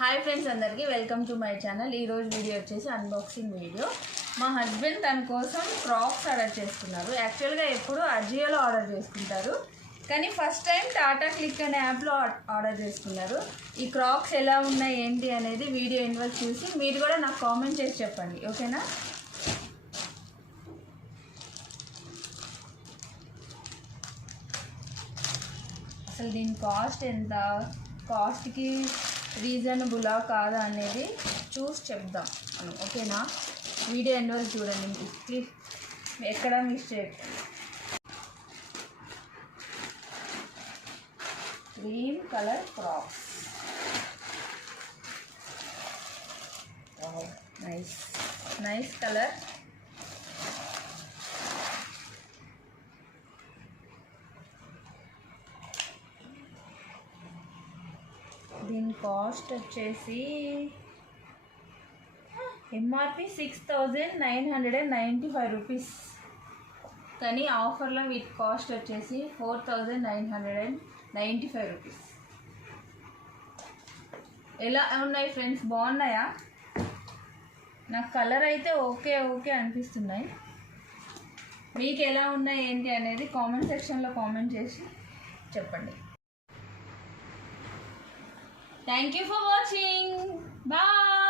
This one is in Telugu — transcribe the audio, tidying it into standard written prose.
హాయ్ ఫ్రెండ్స్, అందరికీ వెల్కమ్ టు మై ఛానల్. ఈరోజు వీడియో వచ్చేసి అన్బాక్సింగ్ వీడియో. మా హస్బెండ్ తన కోసం క్రాక్స్ ఆర్డర్ చేసుకున్నారు. యాక్చువల్గా ఎప్పుడు అజియోలో ఆర్డర్ చేసుకుంటారు, కానీ ఫస్ట్ టైం టాటా క్లిక్ అనే యాప్లో ఆర్డర్ చేసుకున్నారు. ఈ క్రాక్స్ ఎలా ఉన్నాయి ఏంటి అనేది వీడియో ఇన్వాల్వ్ చూసి మీరు కూడా నాకు కామెంట్ చేసి చెప్పండి, ఓకేనా? అసలు దీని కాస్ట్ ఎంత, కాస్ట్కి రీజనబులా కాదా అనేది చూసి చెప్దాం, ఓకేనా? వీడియో ఇన్వాల్వ్ చూడండి, ప్లీజ్ ఎక్కడ mistake. Cream colour Crocs, nice colour. దీని కాస్ట్ వచ్చేసి ఎంఆర్పి 6,995 రూపీస్, కానీ ఆఫర్లో వీటి కాస్ట్ వచ్చేసి 4,995 రూపీస్. ఎలా ఉన్నాయి ఫ్రెండ్స్, బాగున్నాయా? నాకు కలర్ అయితే ఓకే అనిపిస్తున్నాయి. మీకు ఎలా ఉన్నాయి ఏంటి అనేది కామెంట్ సెక్షన్లో కామెంట్ చేసి చెప్పండి. Thank you for watching. Bye.